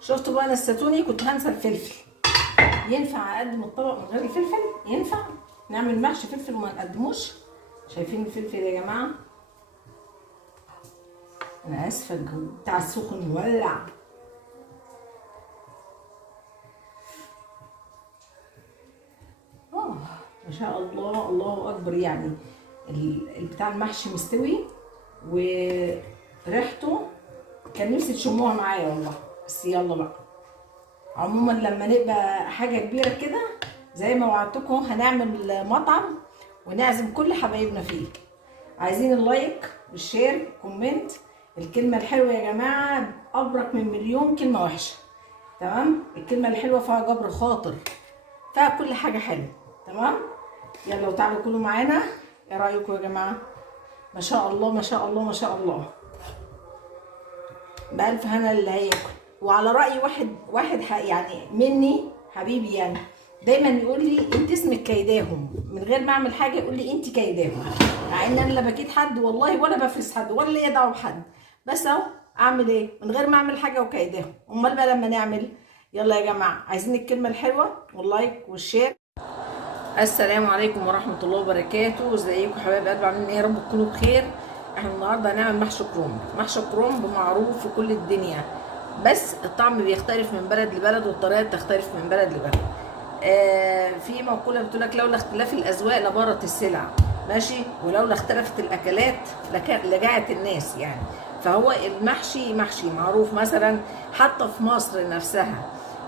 شفتوا بقى نسيتوني، كنت هنسى الفلفل. ينفع اقدم الطبق من غير الفلفل؟ ينفع نعمل محشي فلفل وما نقدموش؟ شايفين الفلفل يا جماعه؟ انا اسفه، الجو بتاع السخن مولع. ما شاء الله، الله اكبر. يعني بتاع المحشي مستوي وريحته كان نفسي تشموها معايا والله. بس يلا بقى، عموما لما نبقى حاجه كبيره كده زي ما وعدتكم هنعمل مطعم ونعزم كل حبايبنا فيه. عايزين اللايك والشير والكومنت. الكلمه الحلوه يا جماعه ابرك من مليون كلمه وحشه. تمام؟ الكلمه الحلوه فيها جبر خاطر، فيها كل حاجه حلوه. تمام؟ يلا وتعالوا كلوا معانا. ايه رايكم يا جماعه؟ ما شاء الله ما شاء الله ما شاء الله. بألف هنا اللي هياكل. وعلى رأي واحد يعني مني حبيبي، يعني دايما يقول لي انت اسمك كيداهم، من غير ما اعمل حاجه يقول لي انت كيداهم، مع ان انا لا بكيد حد والله ولا بفرس حد ولا ليا دعوه بحد. بس اهو اعمل ايه من غير ما اعمل حاجه وكيداهم؟ امال بقى لما نعمل. يلا يا جماعه، عايزين الكلمه الحلوه واللايك والشير. السلام عليكم ورحمه الله وبركاته. ازيكم حبايب قلبي؟ عاملين ايه؟ يا رب تكونوا بخير. احنا النهارده هنعمل محشي كرنب. محشي كرنب معروف في كل الدنيا، بس الطعم بيختلف من بلد لبلد والطريقه بتختلف من بلد لبلد. في مقوله بتقول لك لولا اختلاف الاذواق لبارت السلع، ماشي؟ ولولا اختلفت الاكلات لجاعت الناس يعني. فهو المحشي محشي معروف مثلا حتى في مصر نفسها،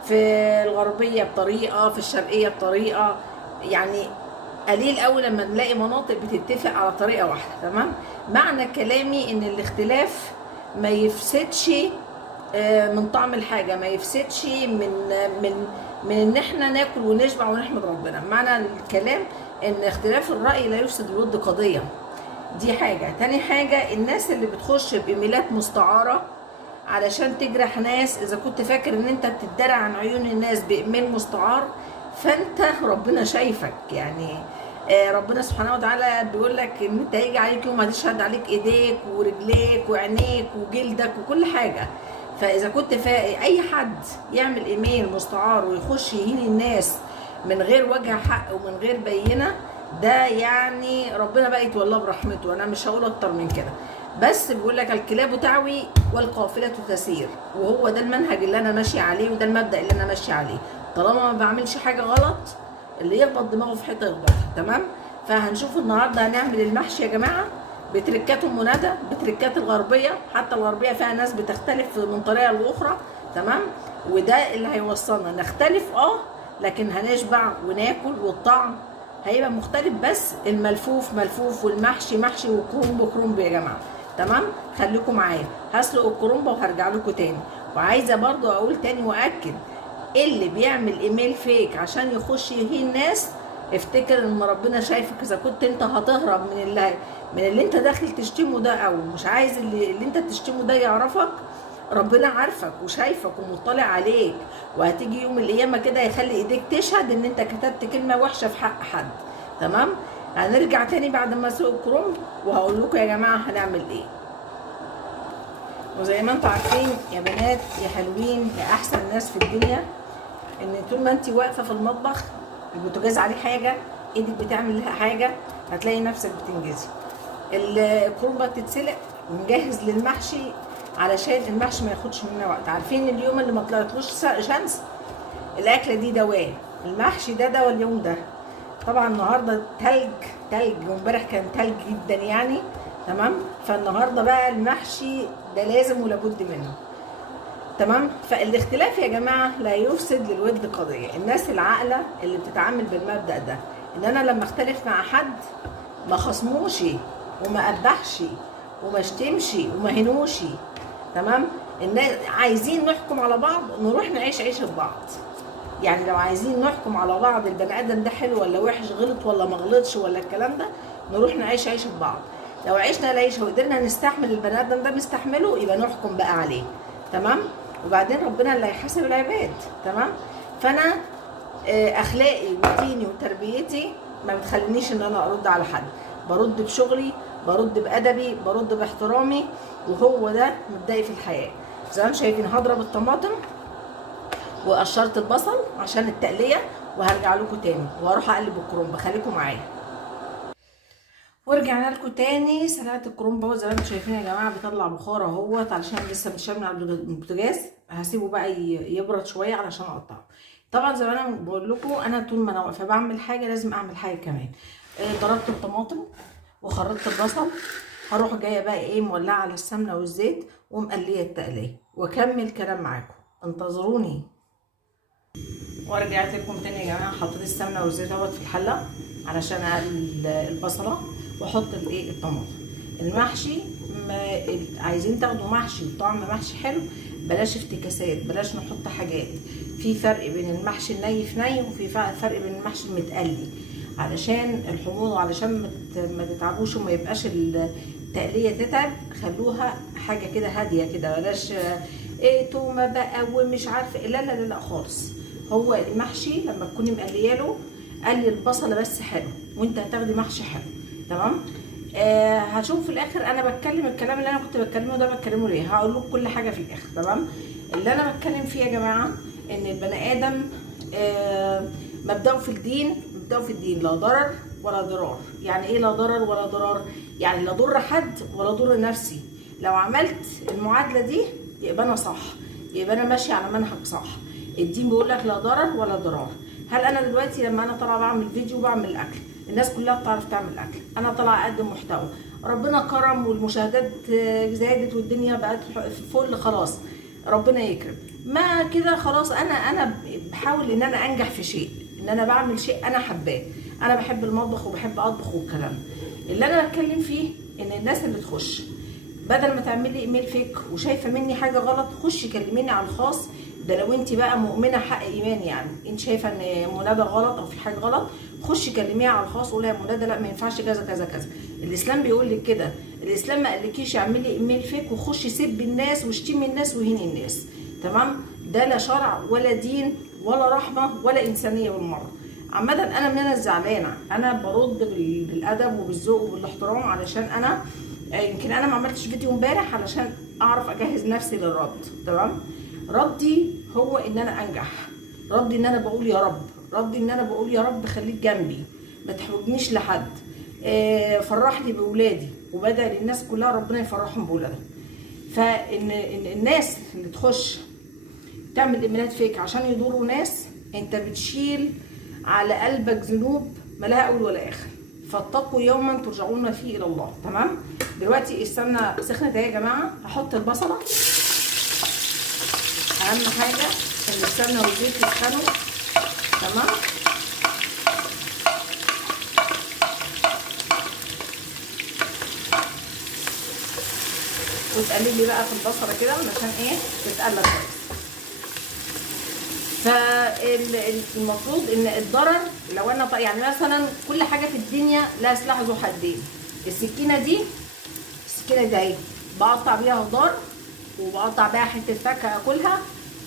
في الغربيه بطريقه، في الشرقيه بطريقه. يعني قليل قوي لما نلاقي مناطق بتتفق على طريقه واحده. تمام؟ معنى كلامي ان الاختلاف ما يفسدش من طعم الحاجه، ما يفسدش من ان احنا ناكل ونشبع ونحمد ربنا. معنى الكلام ان اختلاف الراي لا يفسد الود قضيه. دي حاجه. تاني حاجه، الناس اللي بتخش بايميلات مستعاره علشان تجرح ناس، اذا كنت فاكر ان انت بتدرع عن عيون الناس بايميل مستعار فانت ربنا شايفك. يعني ربنا سبحانه وتعالى بيقول لك ان انت هيجي عليك يوم هتشهد عليك ايديك ورجليك وعينيك وجلدك وكل حاجه. فاذا كنت اي حد يعمل ايميل مستعار ويخش يهين الناس من غير وجه حق ومن غير بينه، ده يعني ربنا بقى يتولاه برحمته. انا مش هقول اكتر من كده، بس بيقول لك الكلاب تعوي والقافله تسير، وهو ده المنهج اللي انا ماشي عليه وده المبدا اللي انا ماشي عليه. طالما ما بعملش حاجه غلط، اللي يخبط دماغه في حته يخبطها. تمام؟ فهنشوف النهارده هنعمل المحشي يا جماعه بتركات ام ندى، بتركات الغربيه. حتى الغربيه فيها ناس بتختلف من طريقه لاخرى. تمام؟ وده اللي هيوصلنا نختلف لكن هنشبع وناكل والطعم هيبقى مختلف. بس الملفوف ملفوف والمحشي محشي وكرنب كرنب يا جماعه. تمام؟ خليكم معايا. هسلق الكرنبه وهرجع لكم تاني. وعايزه برضو اقول تاني واكد، اللي بيعمل ايميل فيك عشان يخش يهين ناس، افتكر ان ربنا شايفك. اذا كنت انت هتهرب من اللي انت داخل تشتمه ده، او مش عايز اللي انت تشتمه ده يعرفك، ربنا عارفك وشايفك ومطلع عليك. وهتيجي يوم القيامه كده يخلي ايديك تشهد ان انت كتبت كلمه وحشه في حق حد. تمام؟ هنرجع تاني بعد ما اسلق الكرنب وهقول لكم يا جماعه هنعمل ايه. وزي ما انتم عارفين يا بنات يا حلوين يا احسن ناس في الدنيا، ان طول ما انت واقفه في المطبخ البوتاجاز عليه حاجه، ايدك بتعمل حاجه، هتلاقي نفسك بتنجزي. الكرنبه تتسلق ونجهز للمحشي علشان المحشي ما ياخدش مننا وقت. عارفين اليوم اللي ما طلعتلوش شمس الاكله دي دواء. المحشي ده دواء اليوم ده. طبعا النهارده تلج وامبارح كان تلج جدا يعني. تمام؟ فالنهارده بقى المحشي ده لازم ولابد منه. تمام؟ فالاختلاف يا جماعه لا يفسد للود قضيه. الناس العاقله اللي بتتعامل بالمبدا ده، ان انا لما اختلف مع حد ما خصموش وما قبحش وما اشتمش وما هنوش. تمام؟ الناس عايزين نحكم على بعض نروح نعيش عيشه بعض. يعني لو عايزين نحكم على بعض البني ادم ده حلو ولا وحش، غلط ولا ما غلطش ولا الكلام ده، نروح نعيش عيشه بعض. لو عشنا العيشه وقدرنا نستحمل البني ادم ده نستحمله، يبقى نحكم بقى عليه. تمام؟ وبعدين ربنا اللي هيحاسب العباد. تمام؟ فانا اخلاقي وديني وتربيتي ما بتخلينيش ان انا ارد على حد. برد بشغلي، برد بادبي، برد باحترامي، وهو ده مبدئي في الحياه. زي ما انتم شايفين هضرب الطماطم وقشرت البصل عشان التقليه، وهرجع لكم تاني واروح اقلب الكرنب. خليكم معايا. ورجعنا لكم تاني. سلقت الكرنب اهو زي ما انتم شايفين يا جماعه، بيطلع بخار اهوت علشان لسه متشال من على البوتاجاز. هسيبه بقى يبرد شويه علشان اقطعه. طبعا زي ما انا بقول لكم، انا طول ما انا واقفه بعمل حاجه لازم اعمل حاجه كمان. ضربت الطماطم وخرطت البصل، هروح جايه بقى ايه مولعه على السمنه والزيت ومقليه التقليه، واكمل كلام معاكم. انتظروني. ورجعت لكم تاني يا جماعه. حطيت السمنه والزيت اهوت في الحله علشان اقلل البصله واحط الايه الطماطم. المحشي عايزين تاخدوا محشي وطعم محشي حلو، بلاش افتكاسات، بلاش نحط حاجات. في فرق بين المحشي الني في ني، وفي فرق بين المحشي المتقلي، علشان الحموضه، علشان ما تتعبوش وما يبقاش التقليه تتعب. خلوها حاجه كده هاديه كده، بلاش ايه تومه بقى ومش عارفه. لا لا لا لا خالص. هو المحشي لما تكوني مقليه له، قلي البصله بس حلو، وانت هتاخدي محشي حلو. تمام. هشوف في الاخر انا بتكلم الكلام اللي انا كنت بتكلمه ده بتكلمه ليه. هقول لكم كل حاجه في الاخر. تمام. اللي انا بتكلم فيه يا جماعه ان البني ادم مبدأه في الدين، لا ضرر ولا ضرار. يعني ايه لا ضرر ولا ضرار؟ يعني لا ضر حد ولا ضر نفسي. لو عملت المعادله دي يبقى انا صح، يبقى انا ماشيه على منهج صح. الدين بيقول لك لا ضرر ولا ضرار. هل انا دلوقتي لما انا طالعه بعمل فيديو وبعمل اكل، الناس كلها بتعرف تعمل اكل، انا طالعه اقدم محتوى، ربنا كرم والمشاهدات زادت والدنيا بقت فل، خلاص ربنا يكرم. ما كده خلاص انا بحاول ان انا انجح في شيء، ان انا بعمل شيء انا حباه. انا بحب المطبخ وبحب اطبخ والكلام اللي انا بتكلم فيه. ان الناس اللي تخش بدل ما تعمل لي ايميل فيك وشايفه مني حاجه غلط، خشي كلميني على الخاص. ده لو انت بقى مؤمنه حق ايمان، يعني انت شايفه ان منى غلط او في حاجه غلط، خشي كلميها على الخاص وقولي يا منى لا ما ينفعش كذا كذا كذا. الاسلام بيقول لك كده. الاسلام ما قالكيش اعملي ايميل فيك وخشي سبي الناس واشتمي الناس وهيني الناس. تمام. ده لا شرع ولا دين ولا رحمه ولا انسانيه بالمره. عامه انا من انا الزعلانه، انا برد بالادب وبالذوق وبالاحترام، علشان انا يمكن انا ما عملتش فيديو امبارح علشان اعرف اجهز نفسي للرد. تمام. ردي هو ان انا انجح، ردي ان انا بقول يا رب، ردي ان انا بقول يا رب خليك جنبي، ما تحوجنيش لحد، فرحني باولادي، وبدأ للناس كلها ربنا يفرحهم باولادهم. فان الناس اللي تخش تعمل ايميلات فيك عشان يضروا ناس، انت بتشيل على قلبك ذنوب ملها اول ولا اخر. فاتقوا يوما ترجعون فيه الى الله. تمام. دلوقتي السمنه سخنت اهي يا جماعه. هحط البصله. اهم حاجه ان السمنه والزيت يسخنوا. تمام. وتقلبي بقى في البصله كده علشان ايه تتقلب كويس. فالمفروض ان الضرر لو انا يعني مثلا كل حاجه في الدنيا لها سلاح ذو حدين. السكينه دي اهي بقطع بيها خضار، وبقطع بيها حته فاكهه اكلها،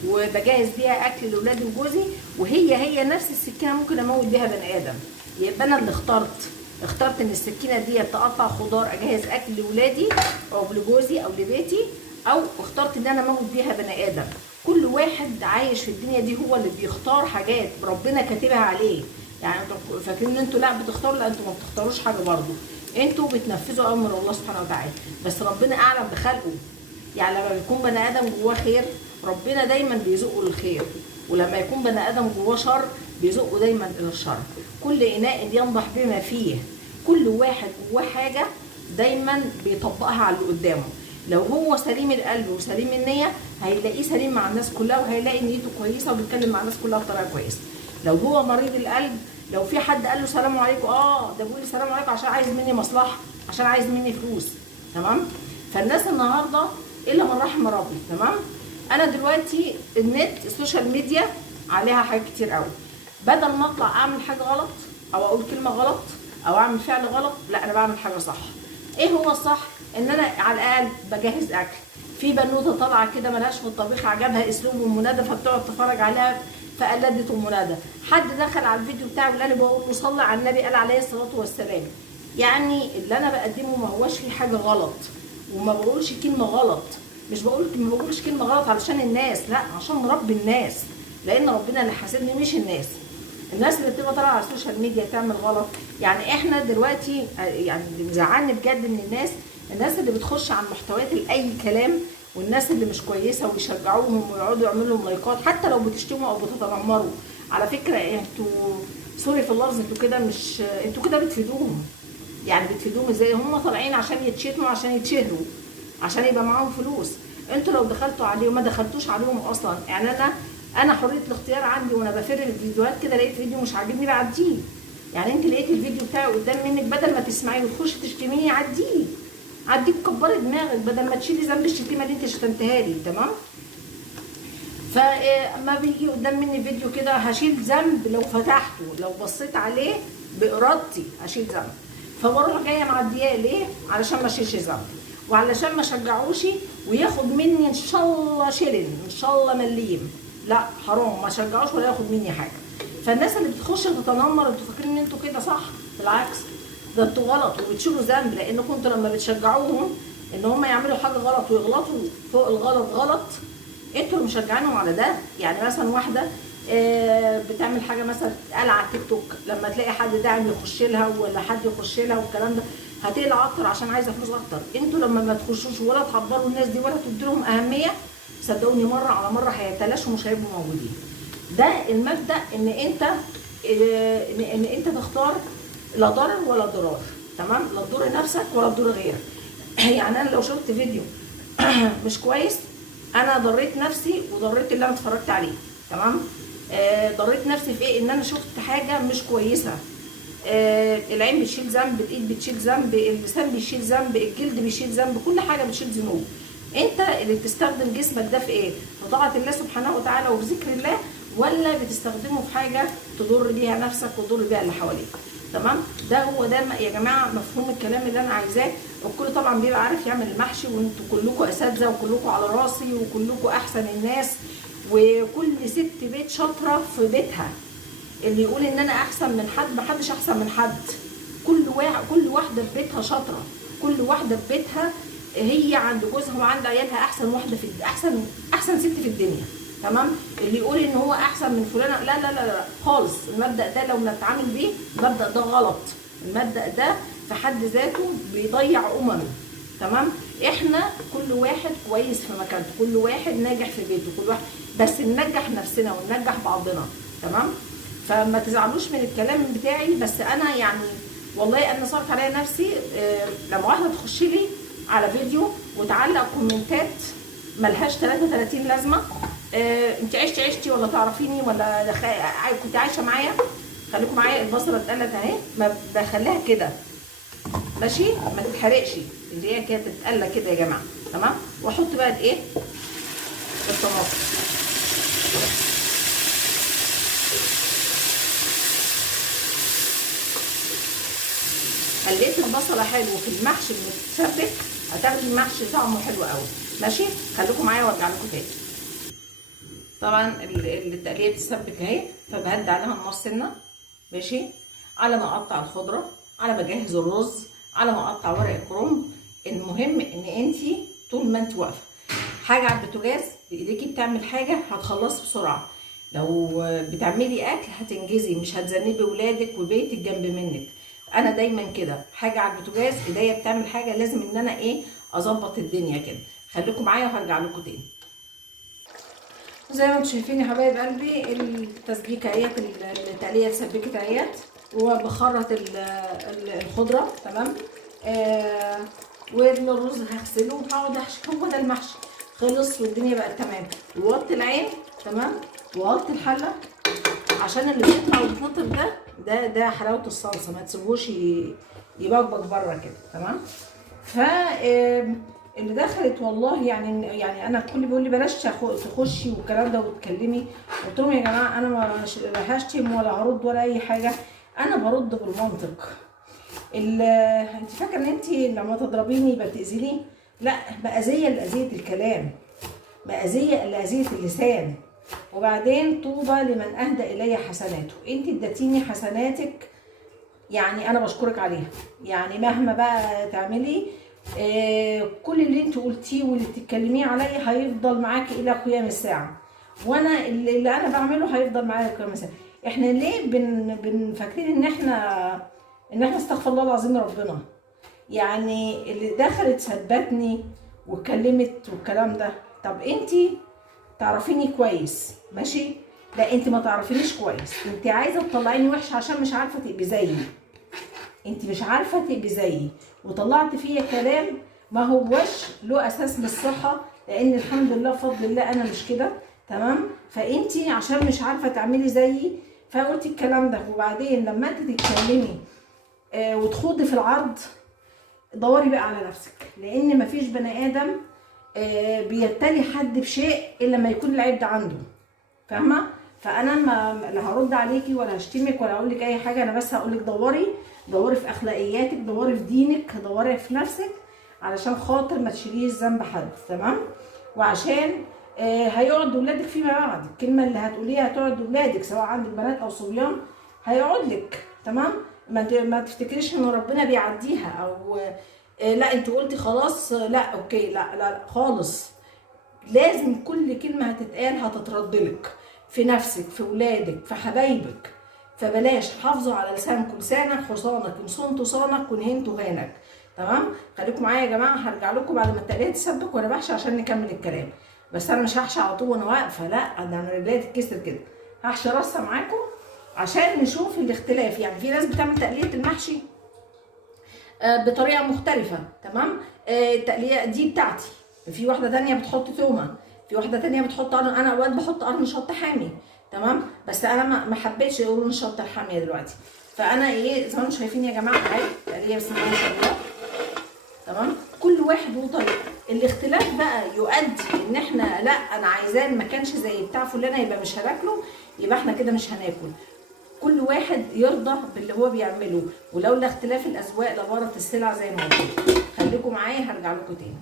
وبجهز بيها اكل لاولادي وجوزي، وهي نفس السكينه ممكن اموت بيها بني ادم. يبقى انا اللي اخترت ان السكينه دي تقطع خضار اجهز اكل لاولادي او لجوزي او لبيتي، او اخترت ان انا اموت بيها بني ادم. كل واحد عايش في الدنيا دي هو اللي بيختار حاجات ربنا كاتبها عليه. يعني انتوا فاكرين ان انتوا لا بتختاروا، لا انتوا ما بتختاروش حاجه برضه، انتوا بتنفذوا امر الله سبحانه وتعالى، بس ربنا اعلم بخلقه. يعني لما بيكون بني ادم جواه خير ربنا دايما بيزقه للخير، ولما يكون بني ادم جواه شر بيزقه دايما الى الشر. كل اناء ينضح بما فيه. كل واحد جواه حاجه دايما بيطبقها على اللي قدامه. لو هو سليم القلب وسليم النيه هيلاقيه سليم مع الناس كلها، وهيلاقي نيته كويسه وبيتكلم مع الناس كلها بطريقه كويسه. لو هو مريض القلب، لو في حد قال له سلام عليكم، ده بيقول لي سلام عليكم عشان عايز مني مصلحه، عشان عايز مني فلوس. تمام. فالناس النهارده الا من رحم ربي. تمام. انا دلوقتي النت السوشيال ميديا عليها حاجات كتير قوي. بدل ما اطلع اعمل حاجه غلط او اقول كلمه غلط او اعمل فعل غلط، لا انا بعمل حاجه صح. ايه هو الصح؟ ان انا على الاقل بجهز اكل. في بنوته طالعه كده ملهاش في الطبيخ، عجبها اسلوب ام ندى فبتقعد تتفرج عليها فقلدت ام ندى. حد دخل على الفيديو بتاعي واللي انا بقول له صلي على النبي قال عليه الصلاه والسلام. يعني اللي انا بقدمه ما هوش فيه حاجه غلط، وما بقولش كلمه غلط. ما بقولش كلمه غلط علشان الناس، لا عشان رب الناس. لان ربنا اللي حاسبني مش الناس. الناس اللي بتبقى طالعه على السوشيال ميديا تعمل غلط. يعني احنا دلوقتي يعني اللي مزعلني بجد من الناس اللي بتخش على المحتويات لاي كلام، والناس اللي مش كويسه ويشجعوهم ويقعدوا يعملوا لهم لايكات حتى لو بتشتموا او بتتنمروا. على فكره انتوا سوري في اللفظ، انتوا كده مش انتوا كده بتفيدوهم. يعني بتفيدوهم ازاي؟ هم طالعين عشان يتشتموا، عشان يتشهروا، عشان يبقى معاهم فلوس. انتوا لو دخلتوا عليهم ما دخلتوش عليهم اصلا. يعني انا حريه الاختيار عندي، وانا بفرغ الفيديوهات كده لقيت فيديو مش عاجبني بعديه. يعني انت لقيت الفيديو بتاعي قدام منك، بدل ما تسمعيه وتخش تشتميني عديه كبري دماغك، بدل ما تشيلي ذنب الشتيمه اللي انت شتمتها لي. تمام؟ فما بيجي قدام مني فيديو كده هشيل ذنب لو فتحته، لو بصيت عليه بارادتي هشيل ذنب. فبروح جايه معدياه ليه؟ علشان ما اشيلش ذنب، وعلشان ما اشجعوش وياخد مني ان شاء الله شيلن، ان شاء الله مليم. لا حرام، ما اشجعوش ولا ياخد مني حاجه. فالناس اللي بتخش تتنمر انتوا فاكرين ان انتوا كده صح؟ بالعكس، ده انتوا غلط وبتشيلوا ذنب، لانكم انتوا لما بتشجعوهم ان هم يعملوا حاجه غلط ويغلطوا فوق الغلط غلط، انتوا اللي مشجعينهم على ده. يعني مثلا واحده بتعمل حاجه مثلا قال على التيك توك، لما تلاقي حد داعم يخش لها ولا حد يخش لها والكلام ده، هتقلع اكتر عشان عايزه فلوس اكتر. انتوا لما ما تخشوش ولا تعبروا الناس دي ولا تدوا لهم اهميه، صدقوني مره على مره هيتلاشوا ومش هيبقوا موجودين. ده المبدا، ان انت تختار لا ضرر ولا ضرار. تمام؟ لا تضر نفسك ولا تضر غيرك. يعني انا لو شفت فيديو مش كويس، انا ضريت نفسي وضريت اللي انا اتفرجت عليه. تمام؟ ضريت نفسي في ايه؟ ان انا شفت حاجه مش كويسه. العين بتشيل ذنب، الايد بتشيل ذنب، اللسان بيشيل ذنب، الجلد بيشيل ذنب، كل حاجه بتشيل ذنوب. انت اللي بتستخدم جسمك ده في ايه؟ في طاعه الله سبحانه وتعالى وفي ذكر الله، ولا بتستخدمه في حاجه تضر بيها نفسك وتضر بيها اللي حواليك. تمام؟ ده هو ده يا جماعه مفهوم الكلام اللي انا عايزاه. الكل طبعا بيبقى عارف يعمل المحشي، وانتوا كلكم اساتذه وكلكم على راسي وكلكم احسن الناس، وكل ست بيت شاطره في بيتها. اللي يقول ان انا احسن من حد، محدش احسن من حد. كل واحده في بيتها شاطره، كل واحده في بيتها هي عند جوزها وعند عيالها احسن واحده في احسن ست في الدنيا. تمام؟ اللي يقول ان هو احسن من فلانه، لا لا لا لا خالص. المبدا ده لو نتعامل بيه، المبدا ده غلط. المبدا ده في حد ذاته بيضيع تمام؟ احنا كل واحد كويس في مكانته، كل واحد ناجح في بيته، كل واحد، بس ننجح نفسنا وننجح بعضنا. تمام؟ فما تزعلوش من الكلام بتاعي، بس انا يعني والله انا صارت عليا نفسي لما واحده تخش لي على فيديو وتعلق كومنتات ملهاش 33 لازمه. انت عشتي ولا تعرفيني ولا كنت عايشه معايا؟ خليكم معايا، البصله اتقلت اهي، ما بخليها كده ماشي، ما تتحرقش، اللي هي كانت تتقلى كده يا جماعه. تمام؟ واحط بقى الايه؟ الطماطم. خليت البصله حلو في المحشي المتسبك، هتاخدي المحشي طعمه حلو قوي. ماشي؟ خليكم معايا وارجع لكم تاني. طبعا التقليه بتتسبك اهي، فبهدي عليها النار سنه. ماشي؟ على ما اقطع الخضره، على ما اجهز الرز، على ما اقطع ورق الكرنب. المهم ان انت طول ما انت واقفه حاجه على البوتاجاز بايديكي بتعمل حاجه هتخلصي بسرعه. لو بتعملي اكل هتنجزي، مش هتذنبي ولادك وبيتك جنب منك. انا دايما كده، حاجه على البوتاجاز ايديا بتعمل حاجه، لازم ان انا ايه؟ اظبط الدنيا كده. خليكم معايا وهرجع لكم تاني. زي ما انتم شايفين يا حبايب قلبي، التسبيكه اهيت، التقليه اتسبكت اهيت، وبخرط الخضره. تمام؟ والرز هغسله وهقعد احشي. هو ده المحشي خلص والدنيا بقت تمام. ووطي العين. تمام؟ ووطي الحله، عشان اللي بيطلع ويتنطر ده حلاوه الصلصه، ما تسيبوش يبقبق بره كده. تمام؟ ف اللي دخلت والله يعني انا الكل بيقول لي بلاش تخشي والكلام ده وتكلمي. قلت لهم يا جماعه انا ما هشتم ولا هرد ولا اي حاجه، انا برد بالمنطق. انت فاكره ان انت لما تضربيني يبقى بتاذيني؟ لا، باذيه لاذيه الكلام، باذيه لاذيه اللسان. وبعدين طوبى لمن اهدى الي حسناته. انت اديتيني حسناتك، يعني انا بشكرك عليها. يعني مهما بقى تعملي، كل اللي انت قلتيه واللي بتتكلميه عليا هيفضل معاكي الى قيام الساعه. وانا اللي انا بعمله هيفضل معايا كمثال. احنا ليه فاكرين ان احنا استغفر الله العظيم ربنا؟ يعني اللي دخلت ثبتني واتكلمت والكلام ده. طب انتي تعرفيني كويس ماشي، لا انت ما تعرفينيش كويس، انت عايزه تطلعيني وحشه عشان مش عارفه تبقي زيي. انت مش عارفه تبقي زيي وطلعت فيا كلام ما هوش له اساس من الصحه، لان الحمد لله بفضل الله انا مش كده تمام. فانت عشان مش عارفه تعملي زيي فقلتي الكلام ده. وبعدين لما انت تتكلمي وتخوضي في العرض، دوري بقى على نفسك، لان مفيش بني ادم بيبتلي حد بشيء الا لما يكون العيب ده عنده، فاهمه؟ فانا ما لا هرد عليكي ولا هشتمك ولا اقول لك اي حاجه، انا بس هقول لك دوري في اخلاقياتك، دوري في دينك، دوري في نفسك، علشان خاطر ما تشيليش ذنب حد، تمام؟ وعشان هيقعد ولادك فيما بعد، الكلمه اللي هتقوليها هتقعد ولادك سواء عندك بنات او صبيان، هيقعد لك، تمام؟ ما تفتكريش ان ربنا بيعديها او لا انت قلتي خلاص لا اوكي، لا لا خالص. لازم كل كلمه هتتقال هتتردلك في نفسك، في ولادك، في حبايبك. فبلاش، حافظوا على لسانكم، لسانك حصانك، ان صنت صانك ونهنت هانك، تمام؟ خليكم معايا يا جماعه، هرجع لكم بعد ما التقليه تسبك وانا بحشي عشان نكمل الكلام. بس انا مش هحشي على طول وانا واقفه، لا انا رجلي تتكسر كده، هحشي راسها معاكم عشان نشوف الاختلاف. يعني في ناس بتعمل تقليه المحشي بطريقه مختلفه، تمام؟ التقليه دي بتاعتي. في واحده تانية بتحط تومه، في واحده تانية بتحط انا اوقات بحط قرن شطه حامي، تمام؟ بس انا ما حبيتش قرن الشطه الحاميه دلوقتي. فانا ايه زي ما انتم شايفين يا جماعه اهي تقليه بسم الله ما شاء الله، تمام؟ كل واحد له طريقه. الاختلاف بقى يؤدي ان احنا لا انا عايزاه ما كانش زي بتاع فلانه يبقى مش هناكله، يبقى احنا كده مش هناكل. كل واحد يرضى باللي هو بيعمله، ولولا اختلاف الاذواق لبارت السلع زي ما قلت. خليكم معايا هرجع لكم تاني.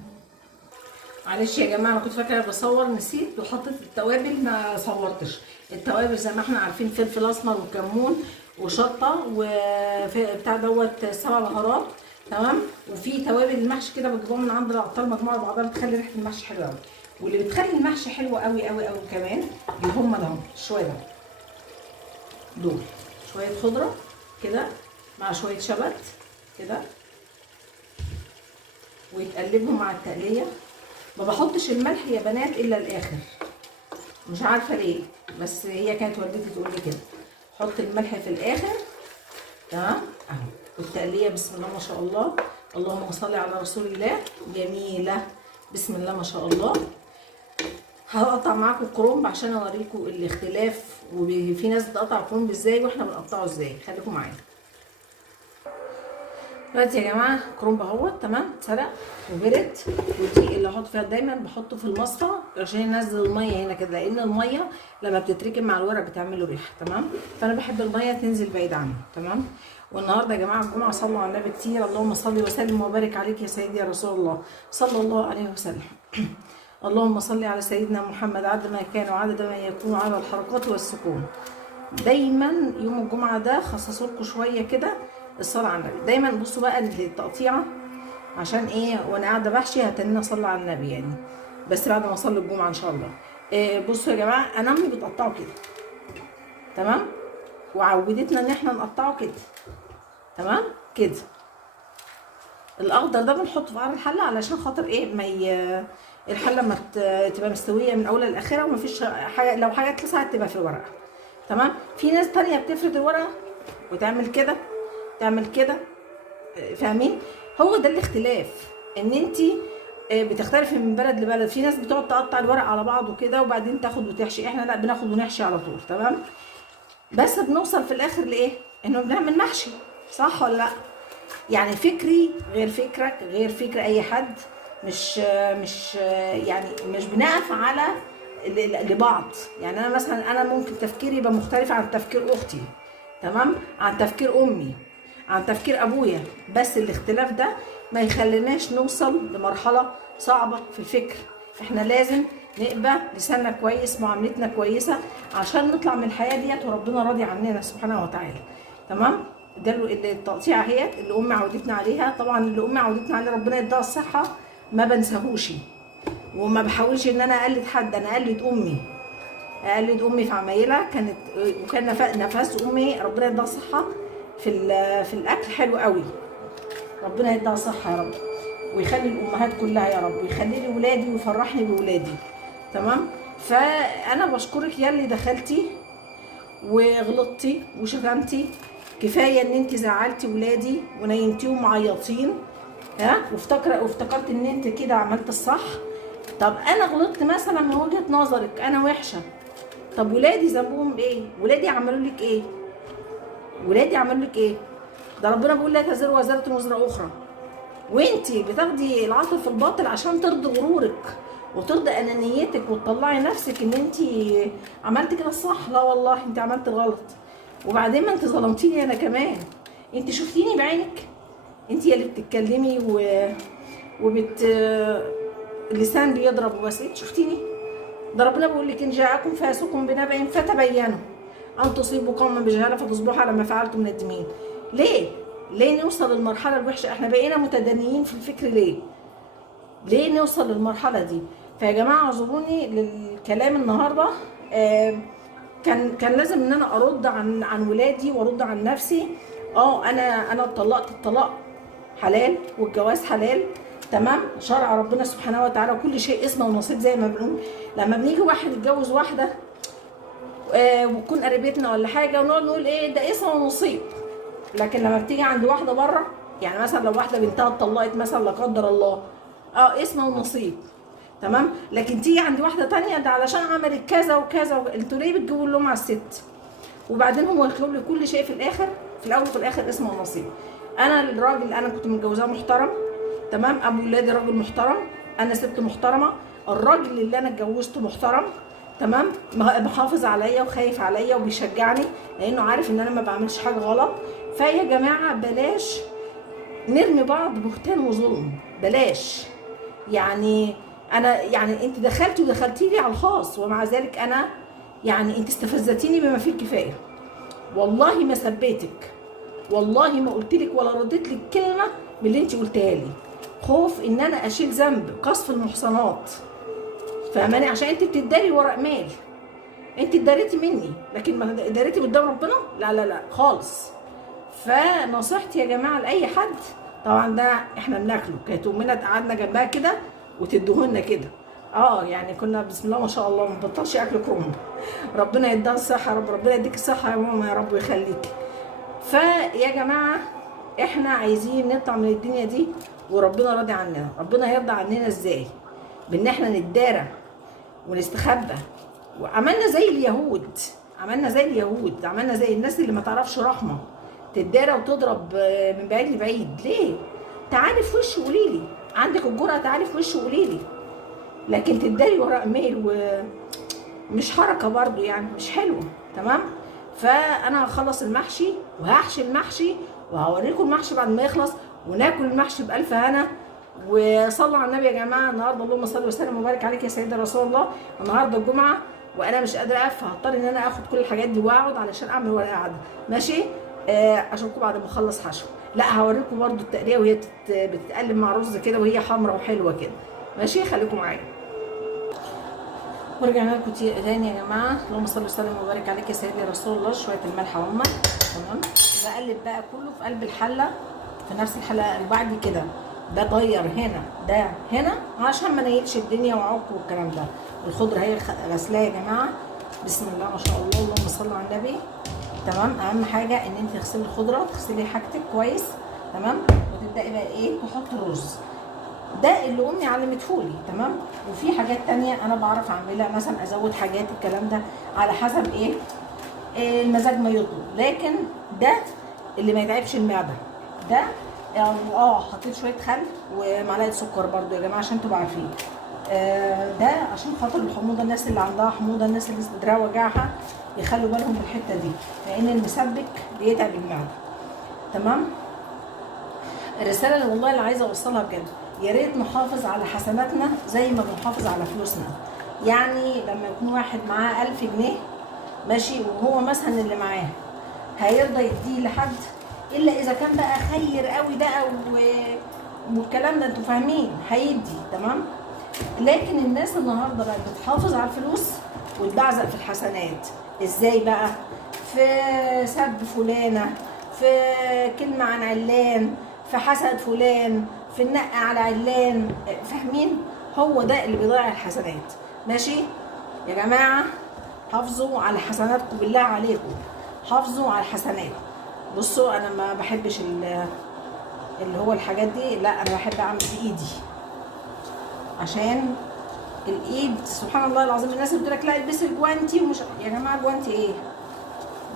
معلش يا جماعه انا كنت فاكره بصور نسيت وحطيت التوابل ما صورتش. التوابل زي ما احنا عارفين فلفل اسمر وكمون وشطه وبتاع دوت 7 بهارات، تمام؟ وفي توابل المحشي كده بتجيبوها من عند العطار مجموعه بعضها بتخلي ريحه المحشي حلوه قوي. واللي بتخلي المحشي حلو قوي قوي قوي كمان هم ده شويه ده دول شويه خضره كده مع شويه شبت كده ويتقلبهم مع التقليه. ما بحطش الملح يا بنات الا الاخر، مش عارفه ليه، بس هي كانت والدتي تقول لي كده، حط الملح في الاخر، تمام؟ اهو. والتقليه بسم الله ما شاء الله، اللهم صل على رسول الله، جميله بسم الله ما شاء الله. هقطع معاكم الكرنب عشان اوريكم الاختلاف، وفي ناس بتقطع الكرنب ازاي واحنا بنقطعه ازاي. خليكم معايا دلوقتي يا جماعه. الكرنب اهوت تمام اتسلق وبرد، ودي اللي احط فيها دايما بحطه في المصفى عشان ينزل الميه هنا كده، لان الميه لما بتتركب مع الورق بتعمل له ريحه، تمام؟ فانا بحب الميه تنزل بعيد عنه، تمام؟ والنهارده يا جماعه الجمعه صلوا على النبي كتير، اللهم صل وسلم وبارك عليك يا سيدي يا رسول الله صلى الله عليه وسلم. اللهم صل على سيدنا محمد عدد ما كان وعدد ما يكون على الحركات والسكون. دايما يوم الجمعه ده خصصوا لكم شويه كده الصلاه على النبي. دايما بصوا بقى التقطيعه عشان ايه وانا قاعده بحشي هتنين اصلي على النبي يعني، بس بعد ما اصلي الجمعه ان شاء الله. بصوا يا جماعه انا امي بتقطعه كده، تمام؟ وعودتنا ان احنا نقطعه كده، تمام؟ كده. الاخضر ده بنحطه في قعر الحله علشان خاطر ايه ما الحله ما تبقى مستويه من اولها لاخرها ومفيش حاجه، لو حاجه اتلسعت تبقى في الورقه، تمام؟ في ناس تانيه بتفرد الورقه وتعمل كده تعمل كده، فاهمين؟ هو ده الاختلاف، ان انت بتختلفي من بلد لبلد. في ناس بتقعد تقطع الورق على بعضه كده وبعدين تاخد وتحشي، احنا لا بناخد ونحشي على طول، تمام؟ بس بنوصل في الاخر لايه؟ انه بنعمل محشي، صح ولا لا؟ يعني فكري غير فكرك غير فكر اي حد، مش يعني مش بنقف على لبعض. يعني انا مثلا انا ممكن تفكيري يبقى مختلف عن تفكير اختي، تمام؟ عن تفكير امي، عن تفكير ابويا، بس الاختلاف ده ما يخليناش نوصل لمرحله صعبه في الفكر. احنا لازم نبقى لساننا كويس، معاملتنا كويسه، عشان نطلع من الحياه ديت وربنا راضي عننا سبحانه وتعالى، تمام؟ ده التقطيعه اهيت اللي امي عودتنا عليها. طبعا اللي امي عودتنا عليه ربنا يديها الصحه ما بنساهوش، وما بحاولش ان انا اقلد حد، انا اقلد امي، اقلد امي في عمايلها كانت، وكان نفس امي ربنا يديها الصحه في الاكل حلو قوي. ربنا يديها الصحه يا رب، ويخلي الامهات كلها يا رب، ويخلي لي ولادي ويفرحني بولادي. تمام. فانا بشكرك يا اللي دخلتي وغلطتي وشتمتي. كفايه ان انت زعلتي ولادي ونيمتيهم معيطين، ها، وافتكرت ان انت كده عملت الصح. طب انا غلطت مثلا من وجهه نظرك، انا وحشه. طب ولادي ذنبهم ايه؟ ولادي عملوا لك ايه؟ ولادي عملوا لك ايه؟ ده ربنا بيقول لا تزر وازره وزر اخرى. وانتي بتاخدي العاطف الباطل عشان ترضي غرورك وترضي انانيتك وتطلعي نفسك ان انتي عملتي كده الصح. لا والله انتي عملت الغلط. وبعدين ما انتي ظلمتيني انا كمان. انتي شفتيني بعينك، انتي اللي بتتكلمي اللسان بيضرب وبس. انت شفتيني؟ ده ربنا بيقول لك ان جاءكم فاسق بنبأ فتبينوا ان تصيبوا قوما بجهاله فتصبحوا على ما فعلتم ندمين. ليه نوصل للمرحله الوحشه؟ احنا بقينا متدنيين في الفكر. ليه نوصل للمرحله دي؟ فيا جماعه اعذروني للكلام النهارده. كان لازم ان انا ارد عن ولادي وارد عن نفسي. انا اتطلقت الطلاق حلال والجواز حلال، تمام، شرع ربنا سبحانه وتعالى، وكل شيء اسمه ونصيب زي ما بنقول. لما بنيجي واحد يتجوز واحده وتكون قريبتنا ولا حاجه ونقعد نقول ايه ده اسمه ونصيب، لكن لما بتيجي عند واحده بره، يعني مثلا لو واحده بنتها اتطلقت مثلا لا قدر الله، اسمه ونصيب، تمام. لكن تيجي عند واحده تانية ده علشان عملت كذا وكذا انتوا ليه بتجيبوا اللوم على الست؟ وبعدين هو يطلب لي كل شيء في الاخر، في الاول وفي الاخر اسمه ونصيب. انا الراجل اللي انا كنت متجوزاه محترم، تمام، ابو ولادي راجل محترم، انا ست محترمه، الراجل اللي انا اتجوزته محترم، تمام، محافظ عليا وخايف عليا وبيشجعني لانه عارف ان انا ما بعملش حاجه غلط. فيا جماعه بلاش نرمي بعض بهتان وظلم، بلاش. يعني يعني انت دخلتي لي على الخاص، ومع ذلك انا يعني انت استفزتيني بما فيه الكفايه. والله ما سبيتك، والله ما قلت لك ولا رديت لك كلمه من اللي انت قلتها لي، خوف ان انا اشيل ذنب قذف المحصنات، فاهماني؟ عشان انت بتداري ورق مال، انت اتداريتي مني لكن ما اتداريتي قدام ربنا، لا لا لا خالص. فنصيحتي يا جماعه لاي حد، طبعا ده احنا بناكله، كانت امنا قعدنا جنبها كده وتدهولنا كده، يعني كنا بسم الله ما شاء الله ما بطلش اكل كرنب. ربنا يديها الصحه يا رب، ربنا يديك الصحه يا ماما يا رب ويخليكي. فيا جماعه احنا عايزين نطلع من الدنيا دي وربنا راضي عننا. ربنا هيرضى عننا ازاي؟ بان احنا نتدارى ونستخبى، وعملنا زي اليهود، عملنا زي الناس اللي ما تعرفش رحمه، تتدارى وتضرب من بعيد لبعيد. ليه؟ تعالي في وشي قولي لي، عندك الجرأه تعالي في وشي قولي لي، لكن تتداري وراء ميل ومش حركه برضو، يعني مش حلوه، تمام. فانا هخلص المحشي وهحشي المحشي وهوريكم المحشي بعد ما يخلص، وناكل المحشي بألف هنا. وصلوا على النبي يا جماعه. النهارده اللهم صل وسلم وبارك عليك يا سيدنا رسول الله. النهارده الجمعه وانا مش قادره اقف، فهضطر ان انا اخد كل الحاجات دي واقعد علشان اعمل ورقه قاعده، ماشي؟ اشوفكم بعد ما اخلص حشو. لا هوريكم برده التقليه وهي بتتقلب مع رز كده وهي حمراء وحلوه كده، ماشي؟ خليكم معايا. ورجعنا لكم تاني يا جماعه. اللهم صل وسلم وبارك عليك يا سيدي رسول الله. شويه الملح هم، تمام. بقلب بقى كله في قلب الحله، في نفس الحله. وبعد كده ده طير هنا، ده هنا، عشان ما نيلش الدنيا وعك والكلام ده. الخضره هي غسلاه يا جماعه، بسم الله ما شاء الله، اللهم صل على النبي، تمام. اهم حاجه ان انت تغسلي الخضره، تغسلي حاجتك كويس، تمام. وتبداي بقى ايه؟ تحطي الرز. ده اللي امي علمتهولي، تمام. وفي حاجات تانية انا بعرف اعملها، مثلا ازود حاجات الكلام ده على حسب ايه المزاج ما يطلب. لكن ده اللي ما يتعبش المعده، ده يعني حطيت شويه خل ومعلقه سكر برضو يا جماعه عشان تبقوا عارفين. ده عشان خاطر الحموضه، الناس اللي عندها حموضه، الناس اللي صدرها وجعها يخلوا بالهم من الحته دي، لان المسبك بيتعب المعده، تمام. الرساله اللي والله اللي عايزه اوصلها بجد، يا ريت نحافظ على حسناتنا زي ما بنحافظ على فلوسنا. يعني لما يكون واحد معاه 1000 جنيه ماشي، وهو مثلا اللي معاه هيرضى يديه لحد الا اذا كان بقى خير قوي بقى والكلام ده، انتوا فاهمين، هيدي، تمام. لكن الناس النهارده بقت بتحافظ على الفلوس وتبعزق في الحسنات. ازاي بقى؟ في سب فلانه، في كلمه عن علان، في حسد فلان، في النق على علان. فاهمين؟ هو ده اللي بيضيع الحسنات. ماشي يا جماعه؟ حافظوا على حسناتكم بالله عليكم، حافظوا على الحسنات. بصوا انا ما بحبش اللي هو الحاجات دي، لا انا بحب اعمل بايدي، عشان الايد سبحان الله العظيم. الناس بتقول لك لا البسي الجوانتي ومش، يا جماعه جوانتي ايه؟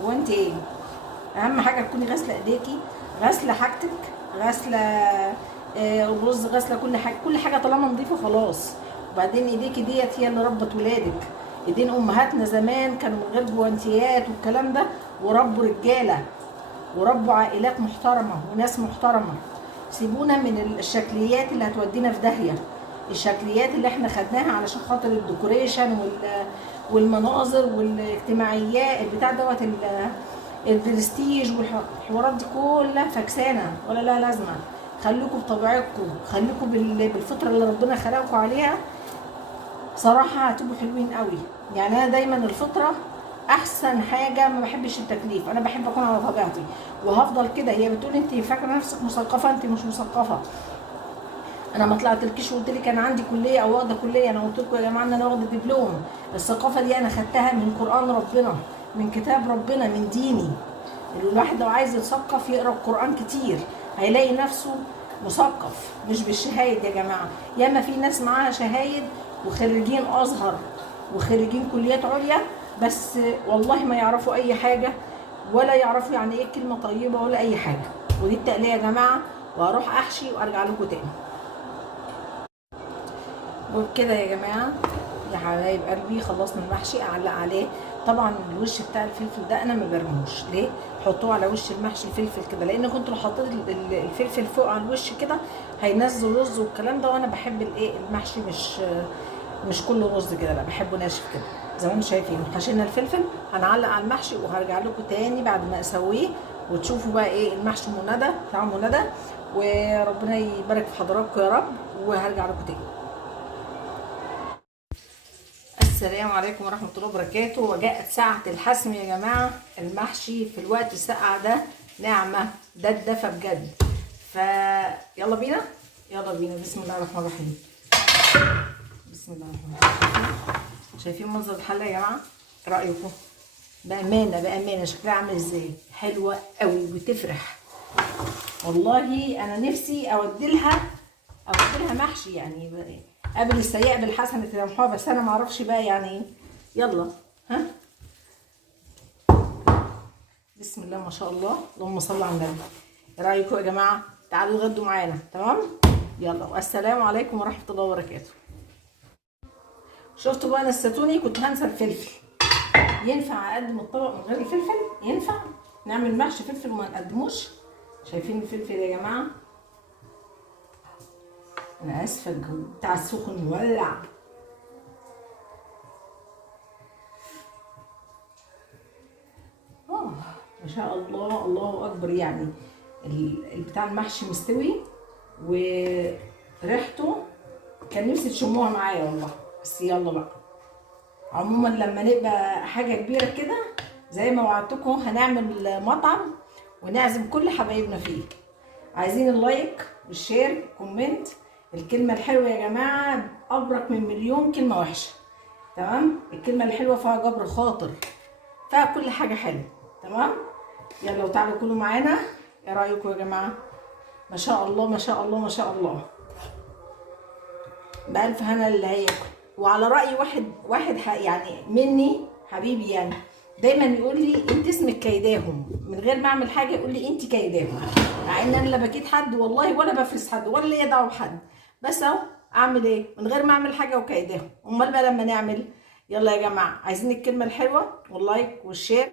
جوانتي ايه؟ اهم حاجه تكوني غاسله ايديكي، غاسله حاجتك، غاسله رز، غاسله كل حاجه، كل حاجه طالما نظيفه خلاص. وبعدين ايديكي ديت هي اللي ربت ولادك. ايدين امهاتنا زمان كانوا من غير جوانتيات والكلام ده، وربوا رجاله وربوا عائلات محترمه وناس محترمه. سيبونا من الشكليات اللي هتودينا في داهيه، الشكليات اللي احنا خدناها علشان خاطر الديكوريشن والمناظر والاجتماعيات البتاع دوت البرستيج والحوارات دي كلها فكسانه ولا لها لازمه. خليكم بطبيعتكم، خليكم بالفطره اللي ربنا خلقكم عليها. صراحه هتبقوا حلوين قوي. يعني انا دايما الفطره احسن حاجه، ما بحبش التكليف، انا بحب اكون على طبيعتي وهفضل كده. هي بتقول انت فاكره نفسك مثقفه، انت مش مثقفه. انا ما طلعتلكيش وقلت لك انا عندي كليه او واخده كليه، انا قلت لكم يا جماعه ان انا واخده دبلوم. الثقافه دي انا خدتها من قران ربنا، من كتاب ربنا، من ديني. الواحد لو عايز يتثقف يقرا القران كتير هيلاقي نفسه مثقف، مش بالشهايد يا جماعه. ياما في ناس معاها شهايد وخريجين ازهر وخريجين كليات عليا، بس والله ما يعرفوا اي حاجه، ولا يعرفوا يعني ايه كلمه طيبه ولا اي حاجه. ودي التقليه يا جماعه. وهروح احشي وارجع لكم تاني. وبكده يا جماعه يا حبايب قلبي خلصنا المحشي. اعلق عليه طبعا الوش بتاع الفلفل ده انا ما برموش. ليه؟ حطوه على وش المحشي الفلفل كده، لان كنت لو حطيت الفلفل فوق على الوش كده هينزل رز والكلام ده، وانا بحب الايه المحشي مش كله رز كده، لا بحبه ناشف كده. زي ما انتم شايفين حشينا الفلفل. هنعلق على المحشي وهرجع لكم تاني بعد ما اسويه وتشوفوا بقى ايه المحشي منادى طعمه ندى. وربنا يبارك في حضراتكم يا رب، وهرجع لكم تاني. السلام عليكم ورحمة الله وبركاته. وجاءت ساعة الحسم يا جماعة. المحشي في الوقت الساقع ده نعمة، ده الدفى بجد. فيلا بينا، يلا بينا. بسم الله الرحمن الرحيم. بسم الله الرحمن الرحيم. شايفين منظر الحلة يا جماعة؟ ايه رأيكم؟ بأمانة بأمانة شكلها عامل ازاي؟ حلوة قوي وتفرح. والله أنا نفسي أوديلها محشي يعني قبل السيئة بالحسنة تمحوها، بس انا معرفش بقى يعني ايه. يلا ها، بسم الله ما شاء الله، اللهم صل على النبي. ايه رايكم يا جماعه؟ تعالوا اتغدوا معانا. تمام، يلا. والسلام عليكم ورحمه الله وبركاته. شفتوا بقى نسيتوني، كنت هنسى الفلفل. ينفع اقدم الطبق من غير الفلفل؟ ينفع نعمل محشي فلفل وما نقدموش؟ شايفين الفلفل يا جماعه؟ انا اسفه الجو بتاع السخن مولع. ما شاء الله، الله اكبر. يعني بتاع المحشي مستوي وريحته كان نفسي تشموها معايا والله. بس يلا بقى. عموما لما نبقى حاجه كبيره كده زي ما وعدتكم هنعمل مطعم ونعزم كل حبايبنا فيه. عايزين اللايك والشير كومنت. الكلمه الحلوه يا جماعه ابرك من مليون كلمه وحشه. تمام؟ الكلمه الحلوه فيها جبر خاطر، فيها كل حاجه حلوه. تمام؟ يلا وتعالوا كلوا معانا. ايه رايكم يا جماعه؟ ما شاء الله ما شاء الله ما شاء الله. بألف هنا اللي هياكل. وعلى رأي واحد يعني مني حبيبي، يعني دايما يقول لي انت اسمك كيداهم. من غير ما اعمل حاجه يقول لي انت كيداهم، مع ان انا لا بكيد حد والله ولا بفلس حد ولا ليا دعوه بحد. بس اهو اعمل ايه من غير ما اعمل حاجه وكيداهم. امال بقى لما نعمل. يلا يا جماعه، عايزين الكلمه الحلوه واللايك والشير.